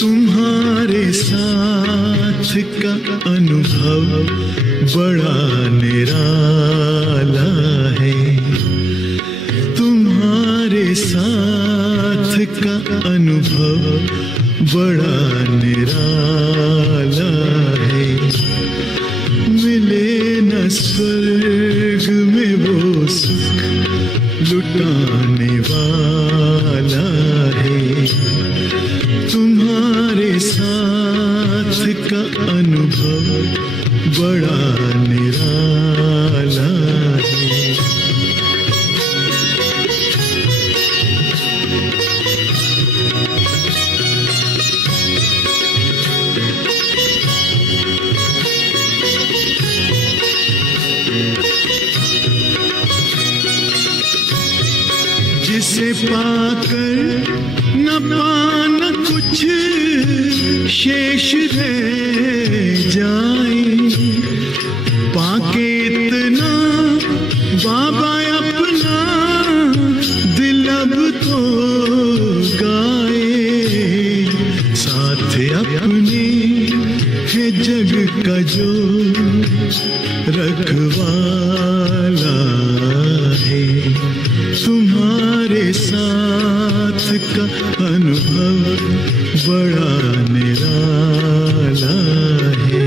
तुम्हारे साथ का अनुभव बड़ा निराला है। तुम्हारे साथ का अनुभव बड़ा निराला है। मिले न स्वर्ग में वो सुख लुटाने वाला है। तुम्हारे साथ का अनुभव बड़ा निराला है। जिसे पाकर न पाना कुछ शेष रह जाए, पाके इतना बाबा अपना दिल अब तो गाए। साथ अपने है जग का जो रखवाला है। तुम्हारे साथ का अनुभव बड़ा निराला है।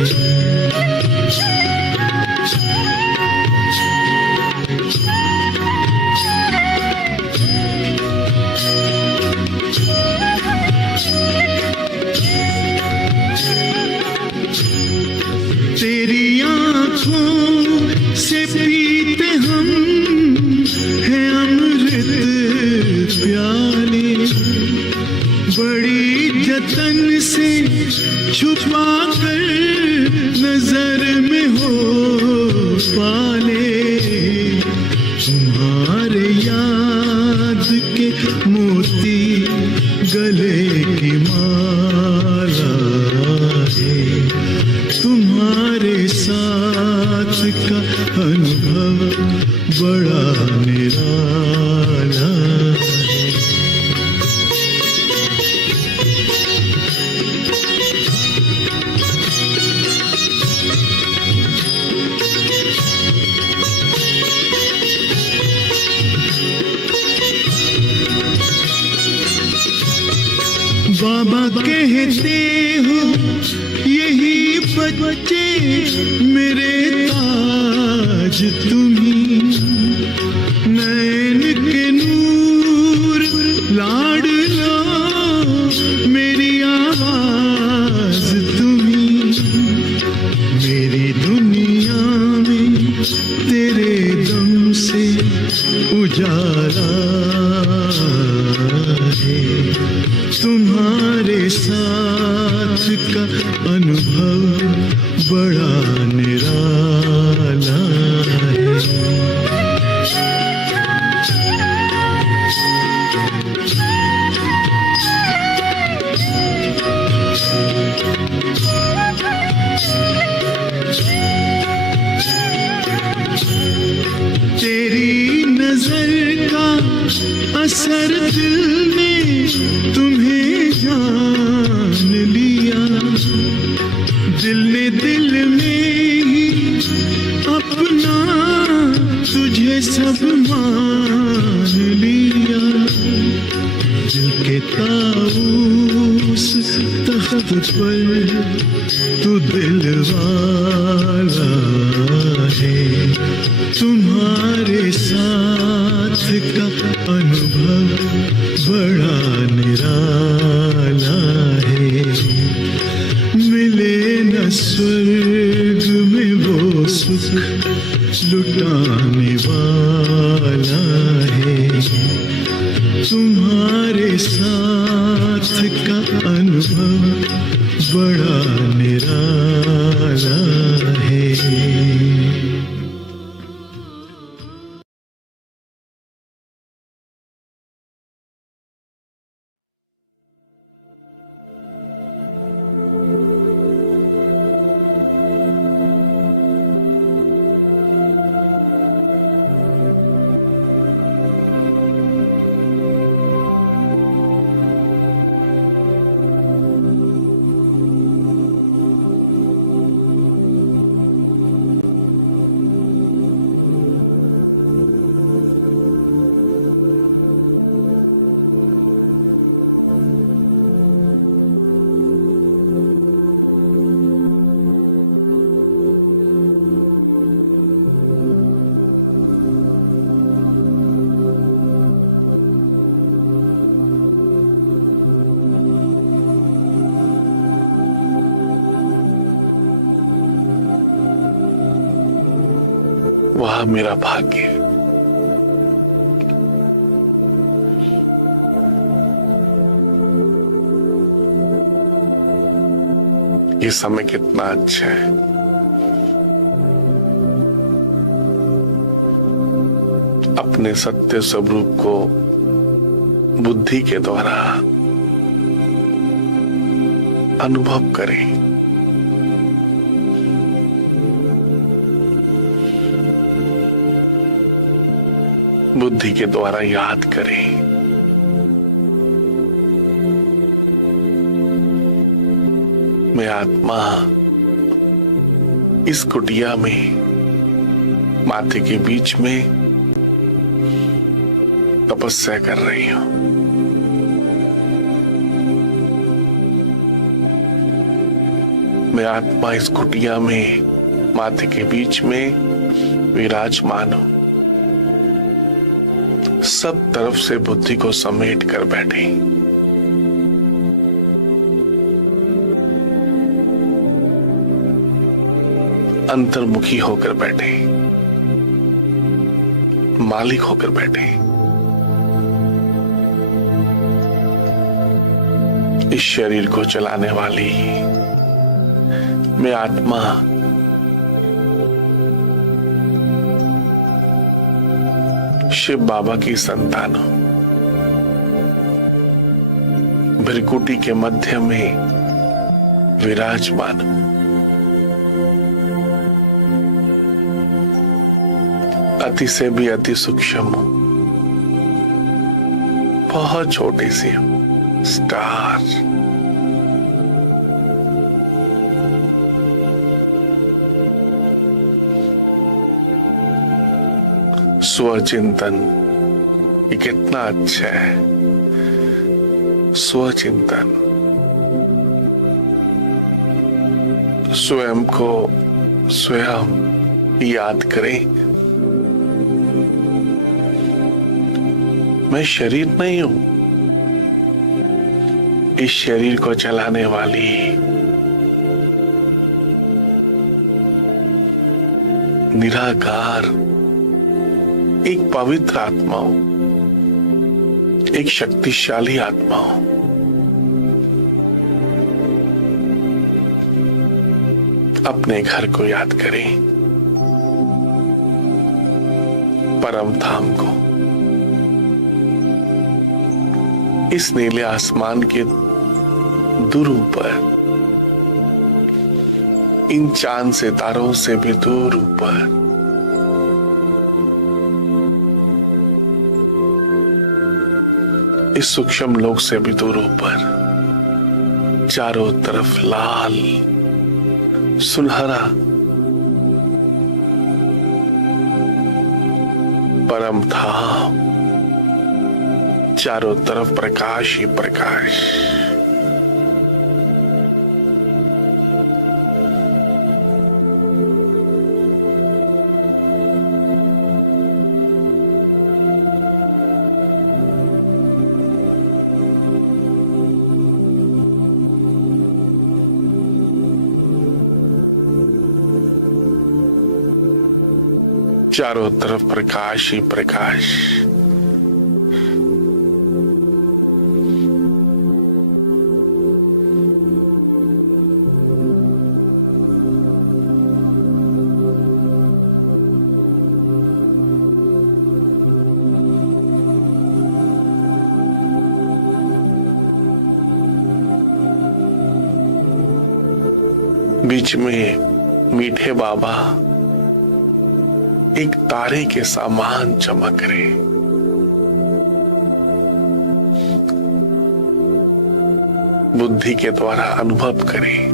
तेरी आँखों से पीते हम हैं अमृत प्याले। बड़ी जतन से छुपा कर नजर में हो पाले। तुम्हारे याद के मोती गले की माला है। तुम्हारे साथ का अनुभव बड़ा निराला है। बाबा कहते हो यही बच्चे मेरे ताज तुम्ही। नैन के नूर लाडलो मेरी आवाज तुम्ही। मेरी दुनिया में तेरे दम से उजाला है। तुम्हारे साथ का अनुभव बड़ा निराला है। तेरी नजर का असर दिल ने तुम्हें जान लिया। दिल ने दिल में ही अपना तुझे सब मान लिया। दिल के ताऊस तख्त पर तू दिल वाला है। तुम्हारे साथ का अनुभव बड़ा निराला है। मिले न स्वर्ग में वो सुख लुटाने वाला है। तुम्हारे साथ का अनुभव बड़ा निराला है। वह मेरा भाग्य है। ये समय कितना अच्छा है। अपने सत्य स्वरूप को बुद्धि के द्वारा अनुभव करें। बुद्धि के द्वारा याद करें। मैं आत्मा इस कुटिया में माथे के बीच में तपस्या कर रही हूं। मैं आत्मा इस कुटिया में माथे के बीच में विराजमान हूं। सब तरफ से बुद्धि को समेट कर बैठे। अंतर्मुखी होकर बैठे, मालिक होकर बैठे। इस शरीर को चलाने वाली मैं आत्मा शिव बाबा की संतान हूं। भृकुटी के मध्य में विराजमान हूं। अति से भी अति सूक्ष्म हूं। बहुत छोटी सी हूं, स्टार। स्वचिंतन ये कितना अच्छा है। स्वचिंतन, स्वयं को स्वयं याद करें। मैं शरीर नहीं हूं। इस शरीर को चलाने वाली निराकार एक पवित्र आत्मा हूं, एक शक्तिशाली आत्मा हूं। अपने घर को याद करें, परम धाम को। इस नीले आसमान के दूर ऊपर, इन चांद सितारों से भी दूर ऊपर इस सूक्ष्म लोक से भी दूर ऊपर चारों तरफ लाल सुनहरा परम धाम, चारों तरफ प्रकाश ही प्रकाश। चारों तरफ प्रकाश ही प्रकाश। बीच में मीठे बाबा एक तारे के समान चमक रहे। बुद्धि के द्वारा अनुभव करें।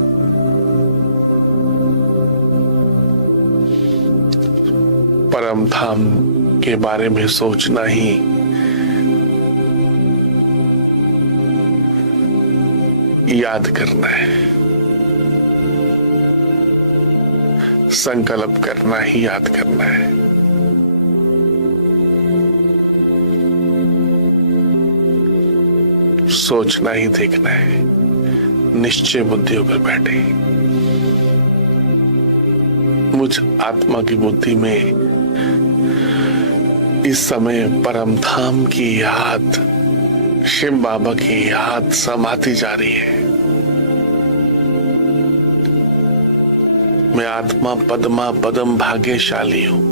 परम धाम के बारे में सोचना ही याद करना है। संकल्प करना ही याद करना है। सोचना ही देखना है। निश्चय बुद्धि होकर बैठे। मुझ आत्मा की बुद्धि में इस समय परम धाम की याद, शिव बाबा की याद समाती जा रही है। मैं आत्मा पद्मा पदम भाग्यशाली हूं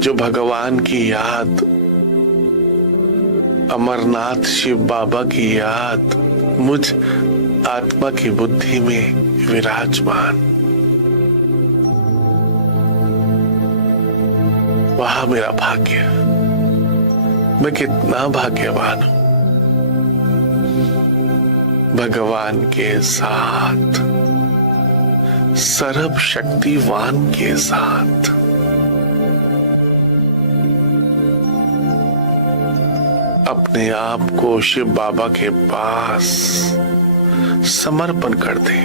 जो भगवान की याद, अमरनाथ शिव बाबा की याद मुझ आत्मा की बुद्धि में विराजमान। वह मेरा भाग्य, मैं कितना भाग्यवान हूं भगवान के साथ, सर्व शक्तिवान के साथ। अपने आप को शिव बाबा के पास समर्पण कर दे।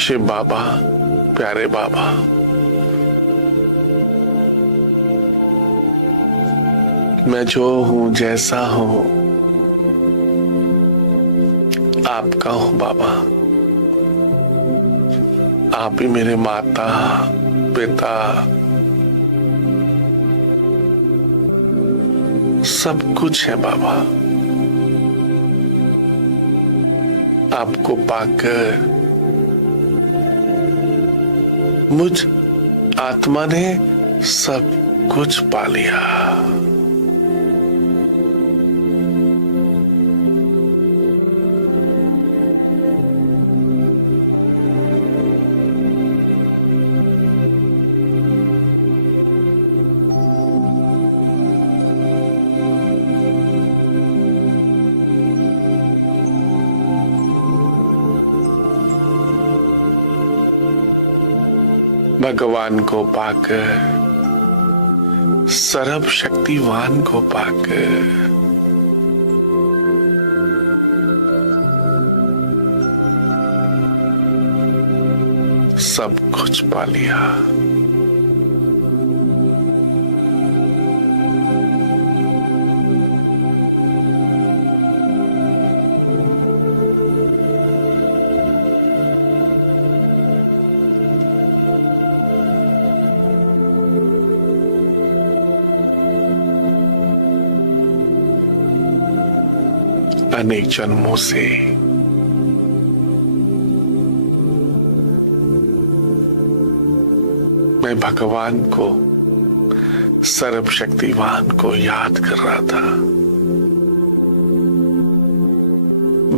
शिव बाबा, प्यारे बाबा, मैं जो हूं, जैसा हूं, आपका हूं बाबा। आप ही मेरे माता पिता सब कुछ है बाबा। आपको पाकर मुझ आत्मा ने सब कुछ पा लिया। भगवान को पाकर, सर्व शक्तिवान को पाकर सब कुछ पा लिया। अनेक जन्मों से मैं भगवान को, सर्वशक्तिवान को याद कर रहा था।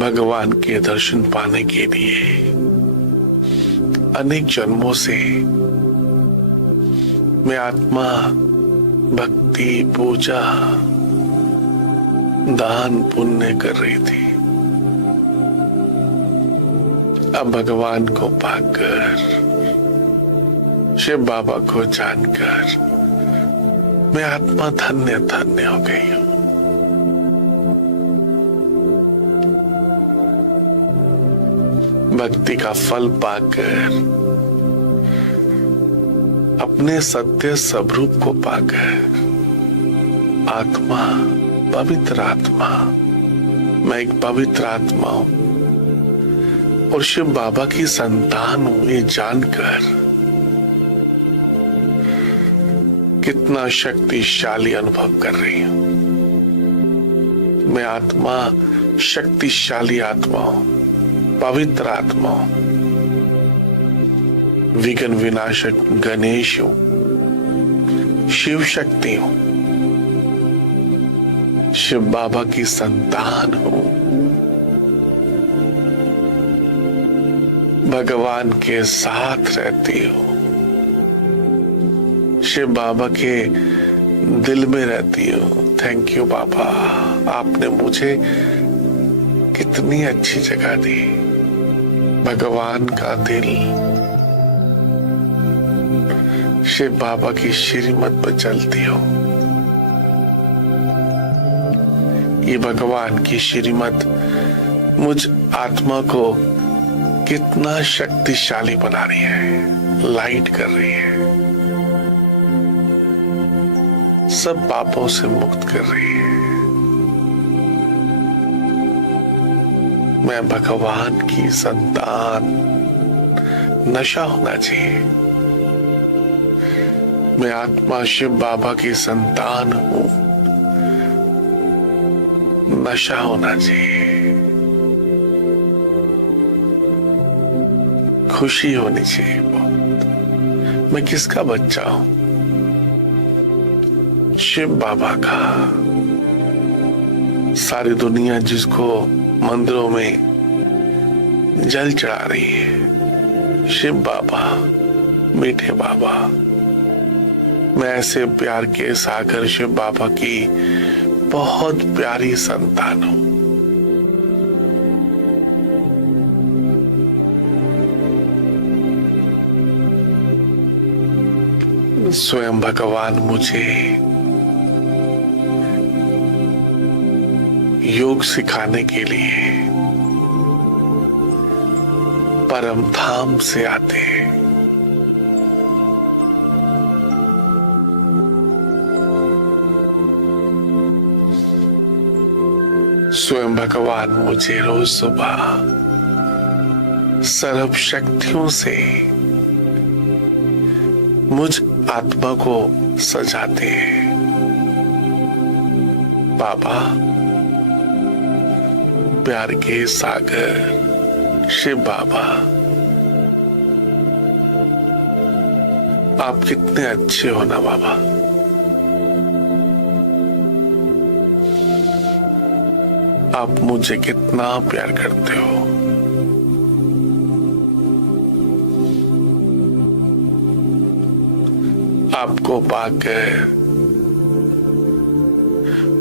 भगवान के दर्शन पाने के लिए अनेक जन्मों से मैं आत्मा भक्ति, पूजा, दान पुण्य कर रही थी। अब भगवान को पाकर, शिव बाबा को जानकर मैं आत्मा धन्य धन्य हो गई हूं। भक्ति का फल पाकर, अपने सत्य स्वरूप को पाकर, आत्मा, पवित्र आत्मा, मैं एक पवित्र आत्मा हूं और शिव बाबा की संतान हूं, ये जानकर कितना शक्तिशाली अनुभव कर रही हूं। मैं आत्मा, शक्तिशाली आत्मा हूं, पवित्र आत्मा हूं, विघ्न विनाशक गणेश हूं, शिव शक्ति हूं, शिव बाबा की संतान हूं, भगवान के साथ रहती हूं, शिव बाबा के दिल में रहती हूं। थैंक यू बाबा, आपने मुझे कितनी अच्छी जगह दी। भगवान का दिल शिव बाबा की श्रीमत पर चलती हो। ये भगवान की श्रीमत मुझ आत्मा को कितना शक्तिशाली बना रही है, लाइट कर रही है, सब पापों से मुक्त कर रही है। मैं भगवान की संतान, नशा होना चाहिए। मैं आत्मा शिव बाबा की संतान हूं, नशा होना चाहिए। खुशी होनी चाहिए बहुत। मैं किसका बच्चा हूं? शिव बाबा का। सारी दुनिया जिसको मंदिरों में जल चढ़ा रही है, शिव बाबा, मीठे बाबा। मैं ऐसे प्यार के सागर शिव बाबा की बहुत प्यारी संतान हूं। स्वयं भगवान मुझे योग सिखाने के लिए परम धाम से आते हैं। स्वयं भगवान मुझे रोज सुबह सर्व शक्तियों से मुझ आत्मा को सजाते हैं। बाबा, प्यार के सागर शिव बाबा, आप कितने अच्छे हो ना बाबा। आप मुझे कितना प्यार करते हो। आपको पाकर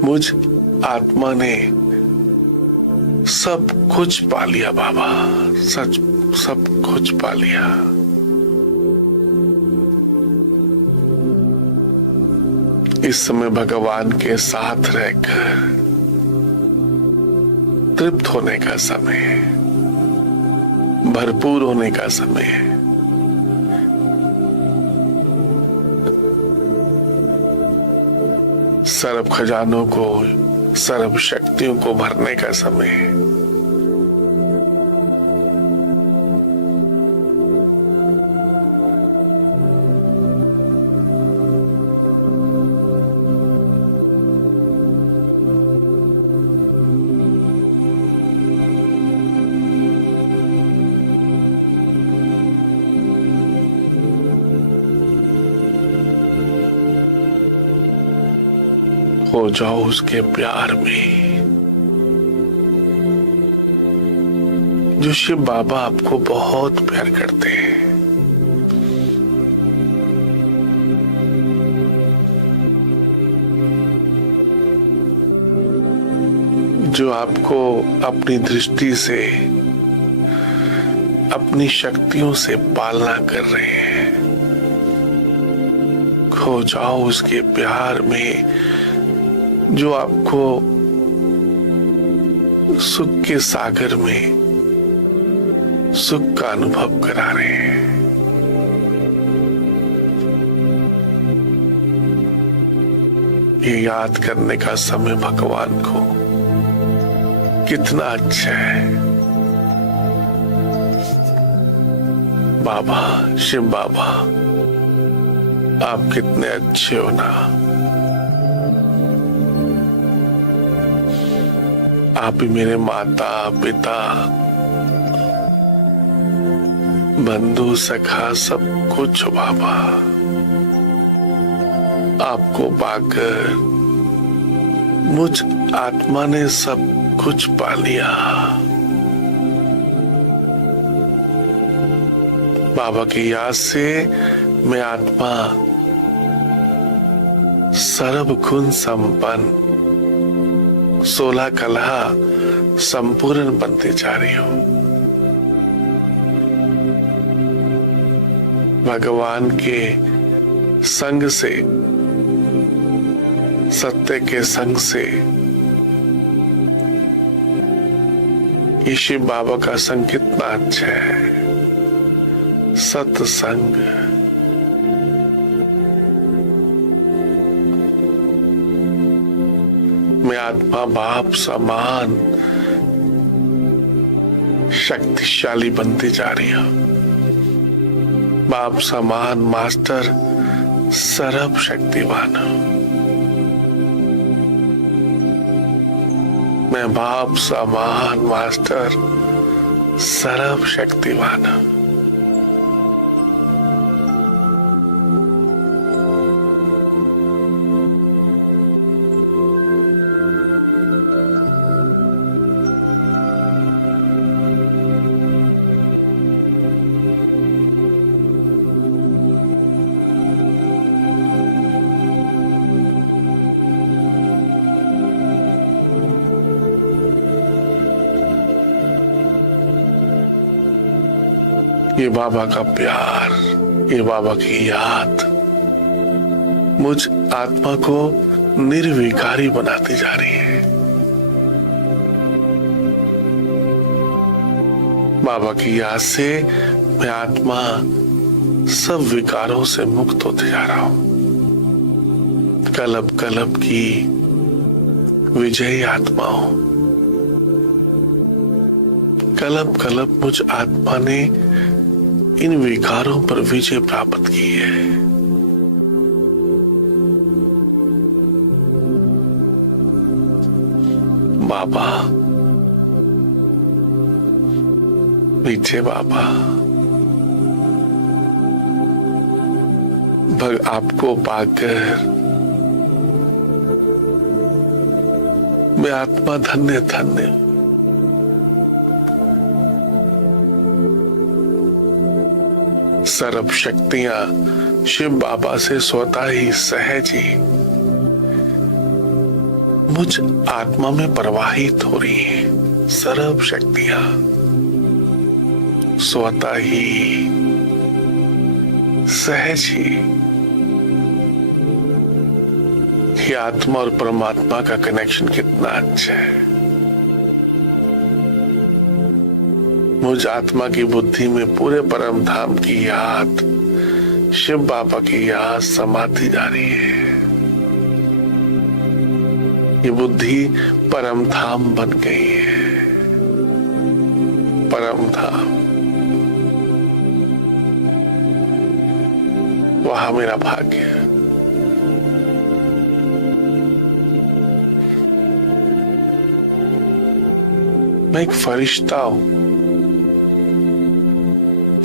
मुझ आत्मा ने सब कुछ पा लिया बाबा, सच सब कुछ पा लिया। इस समय भगवान के साथ रहकर तृप्त होने का समय है, भरपूर होने का समय है। सर्व खजानों को, सर्व शक्तियों को भरने का समय है। हो जाओ उसके प्यार में, जो शिव बाबा आपको बहुत प्यार करते हैं। जो आपको अपनी दृष्टि से, अपनी शक्तियों से पालना कर रहे हैं। खो जाओ उसके प्यार में, जो आपको सुख के सागर में सुख का अनुभव करा रहे हैं। ये याद करने का समय भगवान को कितना अच्छा है। बाबा, शिव बाबा, आप कितने अच्छे हो ना। आप ही मेरे माता पिता, बंधु सखा सब कुछ हो बाबा। आपको पाकर मुझ आत्मा ने सब कुछ पा लिया। बाबा की याद से मैं आत्मा सर्व गुण संपन्न, 16 कला संपूर्ण बनते जा रही हूं। भगवान के संग से, सत्य के संग से, ये शिव बाबा का संग कितना अच्छा है। सत्संग, मैं आत्मा बाप समान शक्तिशाली बनती जा रही हो। बाप समान मास्टर सर्व शक्तिवान हूं। मैं बाप समान मास्टर सर्व शक्तिवान हूं। ये बाबा का प्यार, ये बाबा की याद मुझ आत्मा को निर्विकारी बनाती जा रही है। बाबा की याद से मैं आत्मा सब विकारों से मुक्त होते जा रहा हूं। कलब कलब की विजयी आत्मा हूं। कलब कलब मुझ आत्मा ने इन विकारों पर विजय प्राप्त की है। बाबा, मीठे बाबा, आपको पाकर मैं आत्मा धन्य धन्य हूं। सर्व शक्तियां शिव बाबा से स्वतः ही सहज ही मुझ आत्मा में प्रवाहित हो रही हैं। सर्व शक्तियां स्वतः ही सहज ही। ये आत्मा और परमात्मा का कनेक्शन कितना अच्छा है। मुझ आत्मा की बुद्धि में पूरे परम धाम की याद, शिव बाबा की याद समाती जा रही है। ये बुद्धि परम धाम बन गई है। परम धाम, वहां मेरा भाग्य। मैं एक फरिश्ता हूं,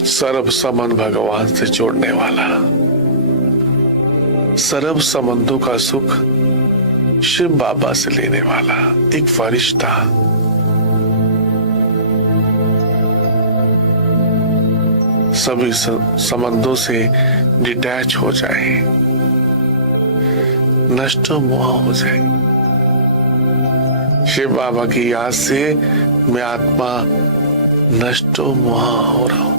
सर्व संबंध भगवान से जोड़ने वाला, सर्व संबंधों का सुख शिव बाबा से लेने वाला एक फरिश्ता। सभी संबंधों से डिटैच हो जाए, नष्ट मोह हो जाए। शिव बाबा की याद से मैं आत्मा नष्ट मोह हो रहा हूं।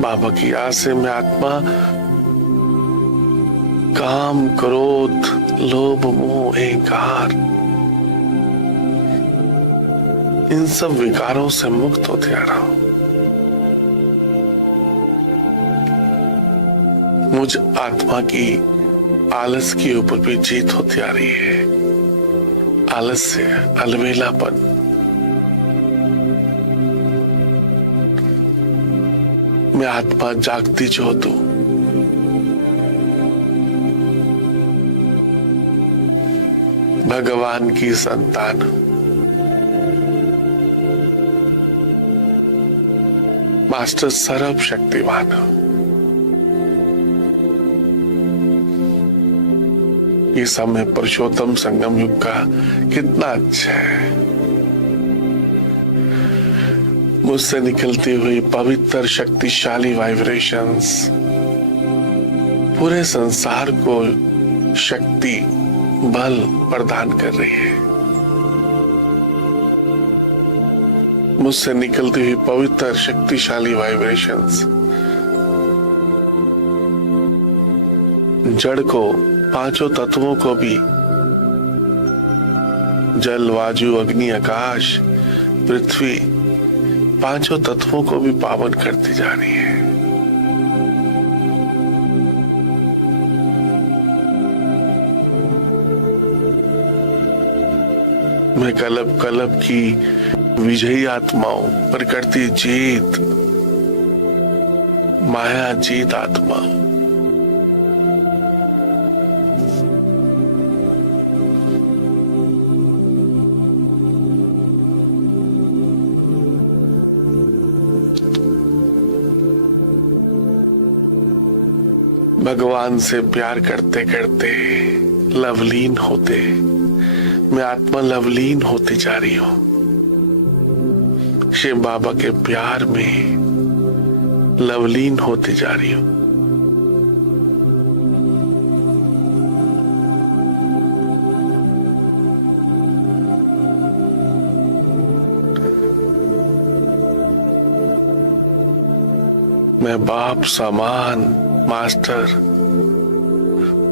बाबा की याद से मैं आत्मा काम, क्रोध, लोभ, मोह, अहंकार, इन सब विकारों से मुक्त होते आ रहा हूं। मुझ आत्मा की आलस के ऊपर भी जीत होती आ रही है। आलस्य, अलबेलापन, मैं आत्मा जागती ज्योत हूं। भगवान की संतान हूं। मास्टर सर्व शक्तिवान हूं। ये समय पुरुषोत्तम संगम युग का कितना अच्छा है। मुझसे निकलती हुई पवित्र शक्तिशाली वाइब्रेशंस पूरे संसार को शक्ति, बल प्रदान कर रही है। मुझसे निकलती हुई पवित्र शक्तिशाली वाइब्रेशंस जड़ को, पांचों तत्वों को भी, जल, वायु, अग्नि, आकाश, पृथ्वी, पांचों तत्वों को भी पावन करती जा रही है। मैं कलब कलब की विजयी आत्माओं पर करती जीत, माया जीत आत्माओं। भगवान से प्यार करते करते लवलीन होते मैं आत्मा लवलीन होती जा रही हूं। शिव बाबा के प्यार में लवलीन होती जा रही हूं। मैं बाप समान मास्टर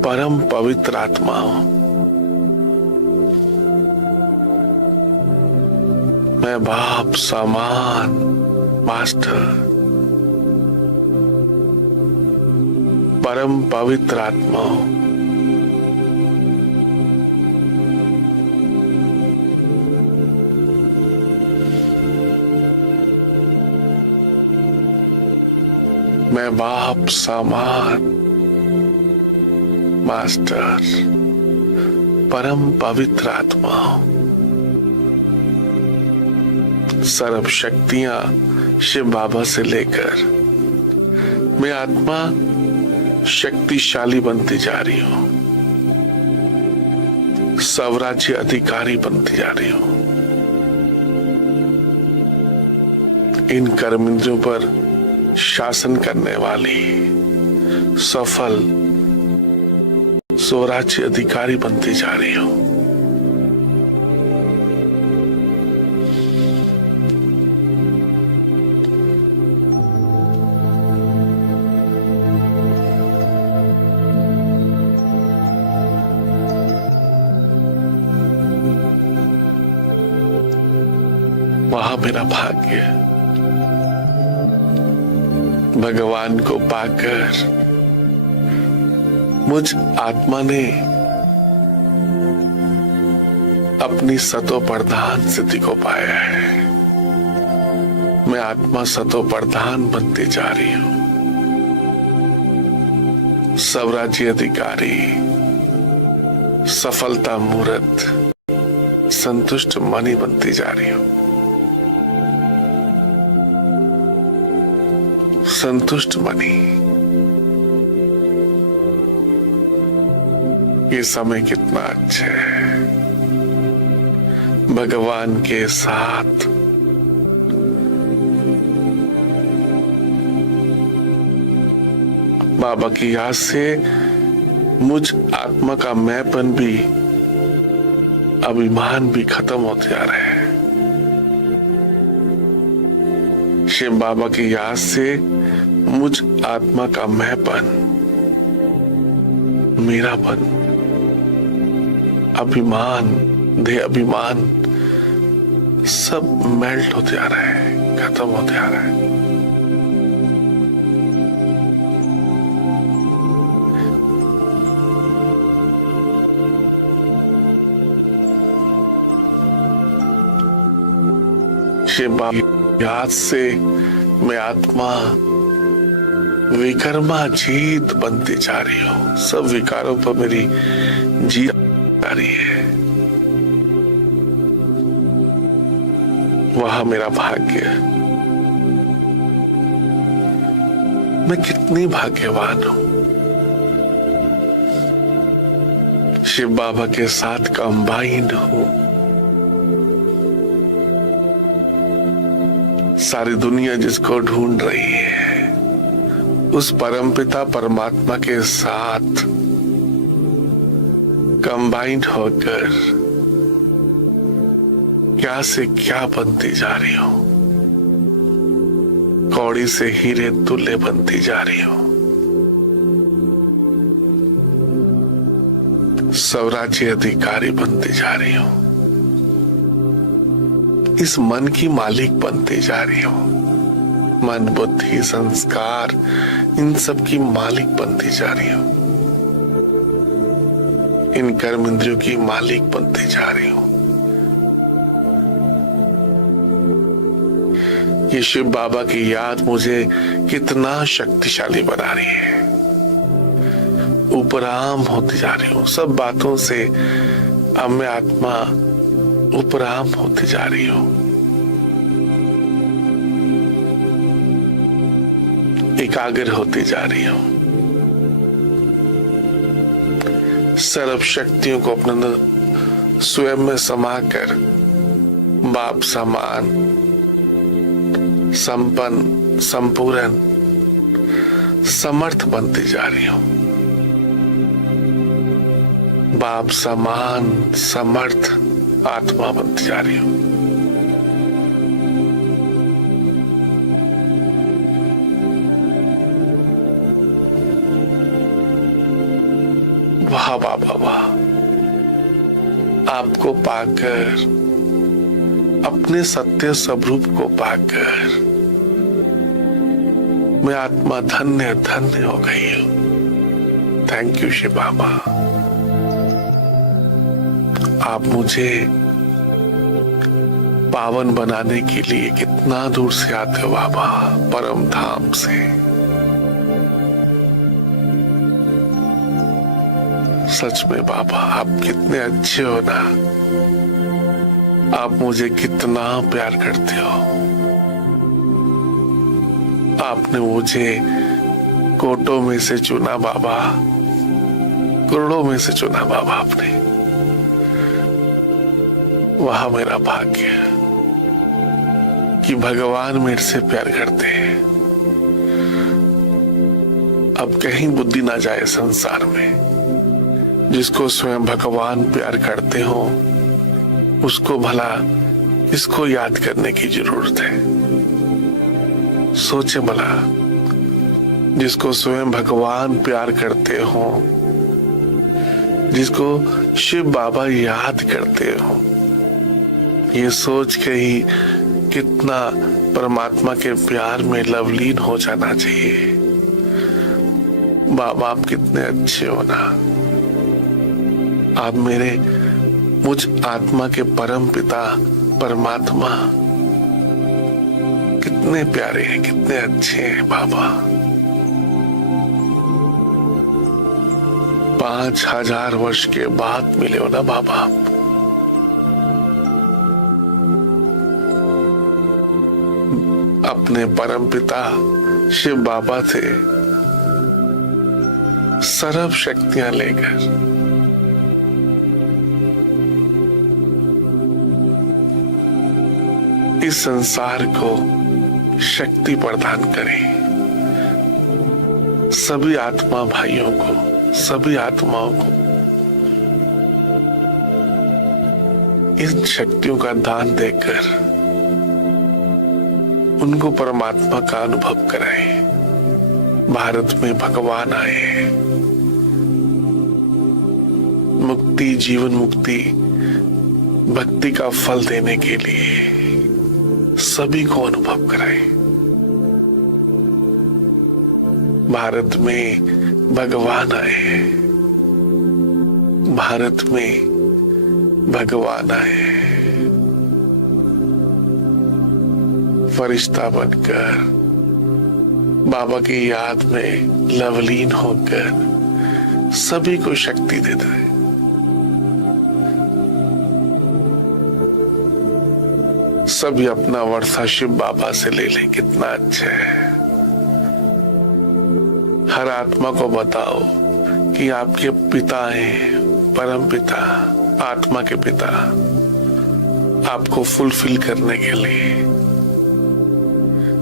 परम पवित्र आत्मा हूं। मैं बाप समान मास्टर परम पवित्र आत्मा हूं। मैं बाप समान मास्टर परम पवित्र आत्मा हूं। सर्व शक्तियां शिव बाबा से लेकर मैं आत्मा शक्तिशाली बनती जा रही हूं। स्वराज्य अधिकारी बनती जा रही हूं। इन कर्मेंद्रियों पर शासन करने वाली सफल स्वराज्य अधिकारी बनती जा रही हूं। वहां मेरा भाग्य भगवान को पाकर मुझ आत्मा ने अपनी सतो प्रधान स्थिति को पाया है। मैं आत्मा सतो प्रधान बनती जा रही हूं। स्वराज्य अधिकारी, सफलता मूर्त, संतुष्ट मणि बनती जा रही हूं। संतुष्ट मणि। ये समय कितना अच्छा है। भगवान के साथ बाबा की याद से मुझ आत्मा का मैंपन भी, अभिमान भी खत्म होते जा रहे हैं। शिव बाबा की याद से मुझ आत्मा का मैंपन, मेरापन, अभिमान, देह अभिमान सब मेल्ट होते जा रहा है, खत्म होते जा रहा है। शिव बाबा की याद से मैं आत्मा विकर्मा जीत बनती जा रही हूं। सब विकारों पर मेरी जीत आ रही है। वहां मेरा भाग्य। मैं कितनी भाग्यवान हूं। शिव बाबा के साथ कंबाइंड हूं। सारी दुनिया जिसको ढूंढ रही है, उस परमपिता परमात्मा के साथ कंबाइंड होकर क्या से क्या बनती जा रही हूं। कौड़ी से हीरे तुल्य बनती जा रही हूं। स्वराज्य अधिकारी बनती जा रही हूं। इस मन की मालिक बनती जा रही हूं। मन, बुद्धि, संस्कार, इन सब की मालिक बनती जा रही हूं। इन कर्म इंद्रियों की मालिक बनती जा रही हूं। ये शिव बाबा की याद मुझे कितना शक्तिशाली बना रही है। उपराम होती जा रही हूं सब बातों से। अब मैं आत्मा उपराम होती जा रही हूं, एकाग्र होती जा रही हूं। सर्व शक्तियों को अपने अंदर स्वयं में समाकर बाप समान संपन्न संपूर्ण समर्थ बनती जा रही हूं। बाप समान समर्थ आत्मा बनती जा रही हूं। वाह बाबा वाह, आपको पाकर, अपने सत्य स्वरूप को पाकर मैं आत्मा धन्य धन्य हो गई हूं। थैंक यू शिव बाबा। आप मुझे पावन बनाने के लिए कितना दूर से आते हो बाबा, परम धाम से। सच में बाबा आप कितने अच्छे हो ना। आप मुझे कितना प्यार करते हो। आपने मुझे कोटों में से चुना बाबा, करोड़ों में से चुना बाबा आपने। वह मेरा भाग्य कि भगवान मेरे से प्यार करते हैं। अब कहीं बुद्धि ना जाए संसार में। जिसको स्वयं भगवान प्यार करते हो उसको भला इसको याद करने की जरूरत है। सोचे भला, जिसको स्वयं भगवान प्यार करते हो, जिसको शिव बाबा याद करते हो, ये सोच के ही कितना परमात्मा के प्यार में लवलीन हो जाना चाहिए। बाबा आप कितने अच्छे हो ना। आप मेरे मुझ आत्मा के परम पिता परमात्मा कितने प्यारे हैं, कितने अच्छे हैं बाबा। 5000 वर्ष के बाद मिले हो ना बाबा आप। अपने परम पिता शिव बाबा से सर्व शक्तियां लेकर इस संसार को शक्ति प्रदान करें। सभी आत्मा भाइयों को, सभी आत्माओं को इन शक्तियों का दान देकर उनको परमात्मा का अनुभव कराएं। भारत में भगवान आए हैं। मुक्ति, जीवन मुक्ति, भक्ति का फल देने के लिए सभी को अनुभव कराएं। भारत में भगवान आए हैं। भारत में भगवान आए हैं। फरिश्ता बनकर बाबा की याद में लवलीन होकर सभी को शक्ति देते हैं। सभी अपना वर्षा शिव बाबा से ले लें, कितना अच्छा है। हर आत्मा को बताओ कि आपके पिता हैं, परम पिता, आत्मा के पिता, आपको फुलफिल करने के लिए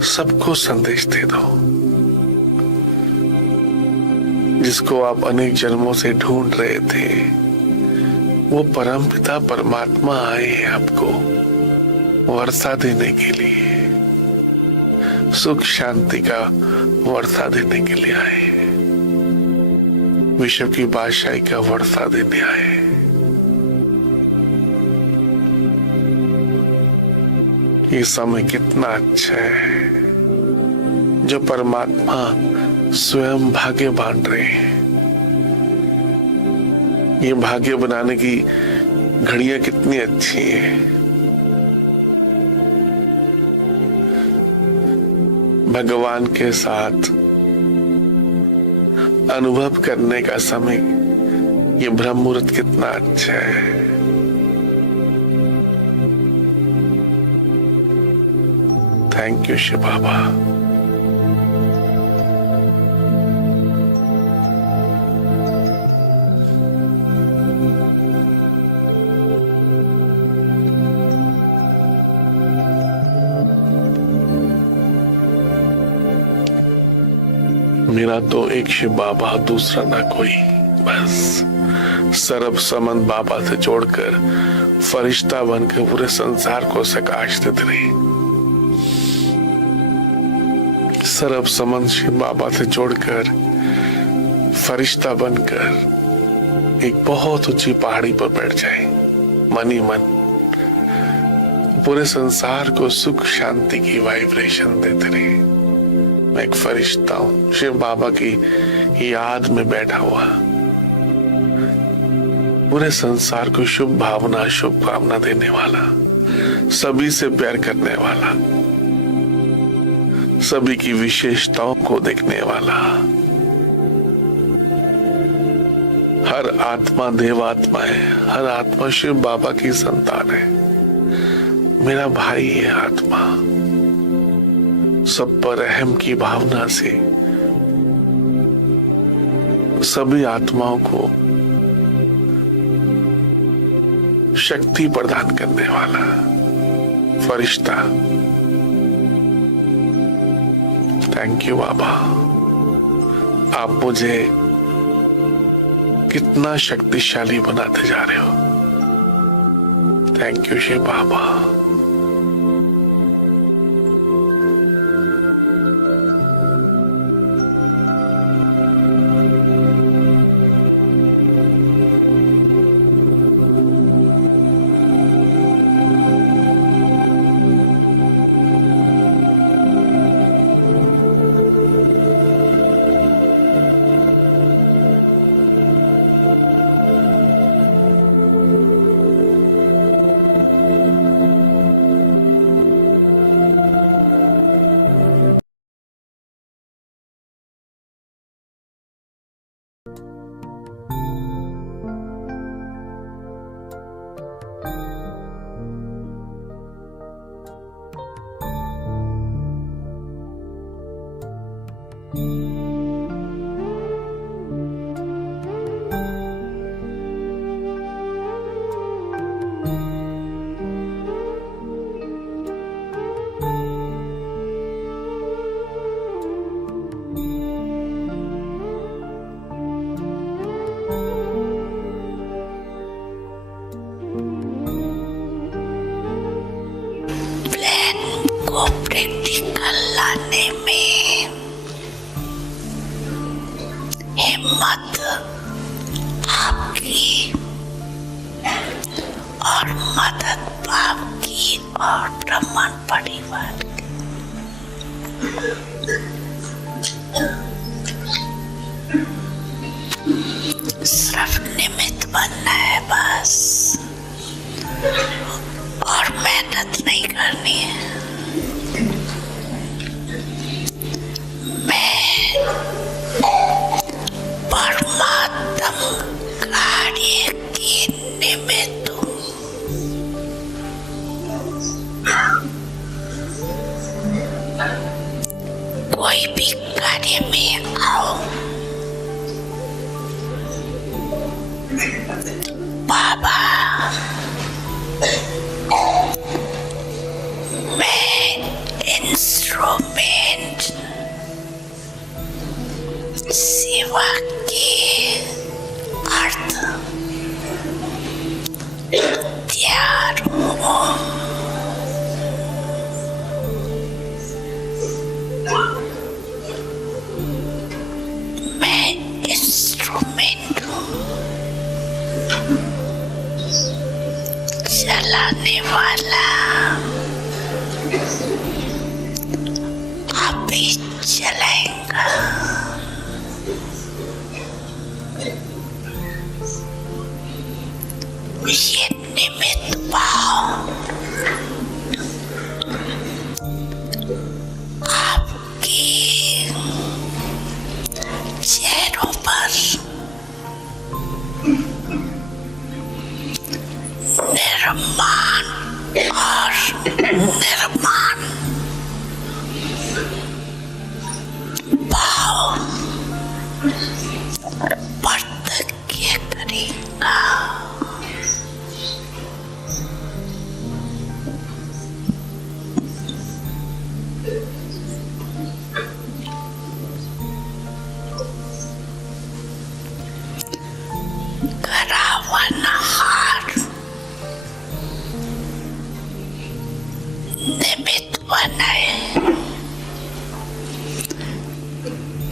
सबको संदेश दे दो। जिसको आप अनेक जन्मों से ढूंढ रहे थे, वो परम पिता परमात्मा आए हैं आपको वर्षा देने के लिए, सुख शांति का वर्षा देने के लिए आए हैं। विश्व की बादशाही का वर्षा देने आए हैं। ये समय कितना अच्छा है जो परमात्मा स्वयं भाग्य बांट रहे हैं। ये भाग्य बनाने की घड़ियां कितनी अच्छी हैं। भगवान के साथ अनुभव करने का समय ये ब्रह्म मुहूर्त कितना अच्छा है। थैंक यू शिव बाबा। मेरा तो एक शिव बाबा, दूसरा ना कोई। बस सर्व समन बाबा से जोड़कर फरिश्ता बनकर पूरे संसार को प्रकाश देते रहे। सर्व समन शिव बाबा से जोड़कर फरिश्ता बनकर एक बहुत ऊंची पहाड़ी पर बैठ जाए, मन ही मन पूरे संसार को सुख शांति की वाइब्रेशन देते रहे। मैं एक फरिश्ता हूं, शिव बाबा की याद में बैठा हुआ, पूरे संसार को शुभ भावना शुभकामना देने वाला, सभी से प्यार करने वाला, सभी की विशेषताओं को देखने वाला। हर आत्मा देवात्मा है, हर आत्मा शिव बाबा की संतान है। मेरा भाई है आत्मा, सब पर रहम की भावना से सभी आत्माओं को शक्ति प्रदान करने वाला फरिश्ता। थैंक यू बाबा, आप मुझे कितना शक्तिशाली बनाते जा रहे हो। थैंक यू शिव बाबा। को प्रैक्टिकल लाने में हिम्मत आपकी और मदद आपकी और ब्रह्मांड परिवार की। सिर्फ निमित्त बनना है बस, और मेहनत नहीं करनी है। मैं परमात्मा कार्य के निमित्त हूँ। कोई भी कार्य में आओ, बाबा मैं इंस्ट्रूमेंट सेवा के अर्थ तैयार हूँ। मैं इंस्ट्रूमेंट हूँ, चलाने वाला आप ही चलाएगा। ये निमित्त भाव आपके प्रमाण और निर्माण भाव प्रतिज्ञा करेगा। करावनहार निमित्त बने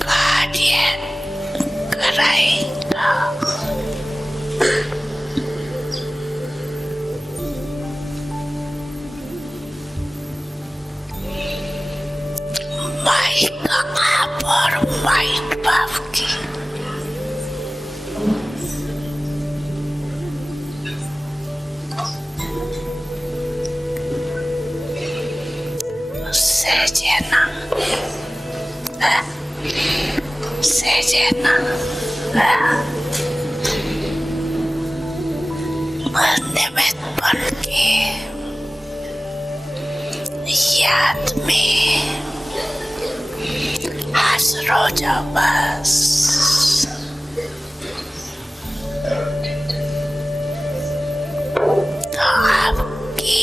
कार्य कराएगा। माई का आप और माइट बाप की सेजना निमित्त बन के याद में हाजिर हो जाओ बस। तो आपकी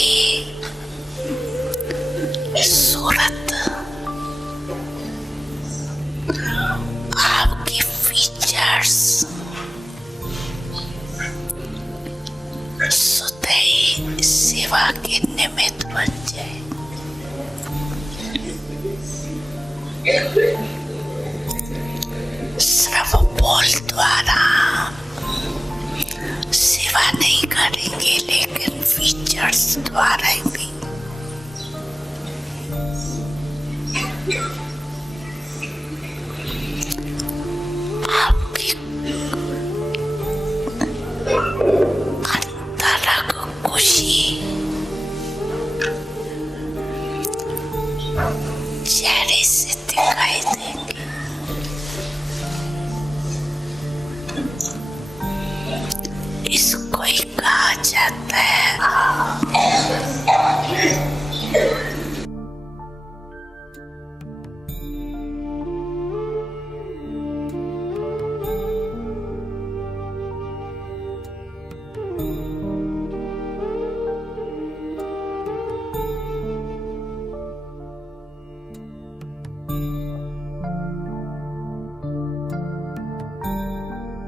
सूरत, आपकी फीचर्स सुधई सेवा के निमित्त बन जाए। सिर्फ बोल द्वारा सेवा नहीं करेंगे, लेकिन फीचर्स द्वारा भी आपकी अंतरंग खुशी चेहरे से दिखाई देंगी। इसको ही कहा जाता है